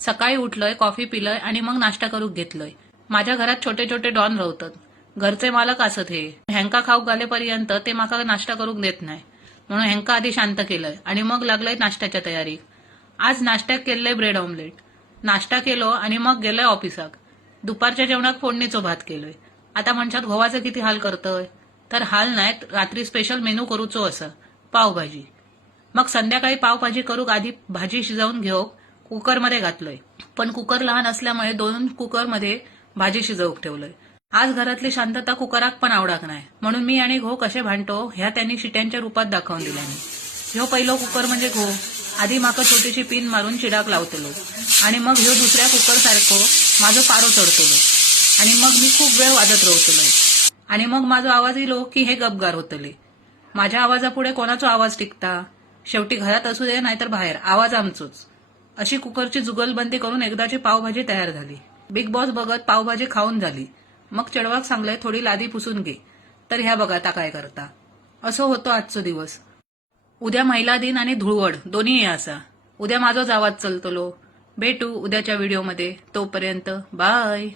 सकाळी उठलोय, कॉफी पिलंय आणि मग नाश्ता करूक घेतलोय. माझ्या घरात छोटे छोटे डॉन रवतात. घरचे मालक असत हे. हेंका खाऊक घालेपर्यंत ते माका नाश्ता करूक देत नाही. म्हणून हेंका आधी शांत केलंय आणि मग लागलंय नाश्त्याच्या तयारीक. आज नाश्त्याक केलंय ब्रेड ऑमलेट. नाश्ता केलो आणि मग गेलोय ऑफिसाक. दुपारच्या जेवणाक फोडणीचो भात केलोय. आता म्हणशात घोवाचे किती हाल करतोय. तर हाल नाहीत, रात्री स्पेशल मेनू करूचो असं, पावभाजी. मग संध्याकाळी पावभाजी करूक आधी भाजी शिजवून घेऊक कुकरमध्ये घातलोय. पण कुकर लहान असल्यामुळे 2 कुकरमध्ये भाजी शिजवूक ठेवलोय. आज घरातली शांतता कुकराक पण आवडाक नाही. म्हणून मी आणि घो कसे भांडतो ह्या त्यांनी शिट्यांच्या रूपात दाखवून दिल्याने. ह्यो पहिलो कुकर म्हणजे घो. आधी माका छोटीशी पिन मारून चिडाक लावतलो आणि मग ह्यो दुसऱ्या कुकर सारखो माझो पारो चढतलो आणि मग मी खूप वेळ वाजत राहतलोय आणि मग माझा आवाज येलो की हे गपगार होतले. माझ्या आवाजापुढे कोणाचा आवाज टिकता. शेवटी घरात असू दे नाहीतर बाहेर, आवाज आमचोच. अशी कुकरची जुगलबंदी करून एकदाची पावभाजी तयार झाली. बिग बॉस बघत पावभाजी खाऊन झाली. मग चढवाक सांगलंय थोडी लादी पुसून घे. तर ह्या बघा आता काय करता. असं होतो आजचा दिवस. उद्या महिला दिन आणि धुळवड दोन्ही असा. उद्या माझाच आवाज चलतलो. भेटू उद्याच्या व्हिडिओमध्ये. तोपर्यंत बाय.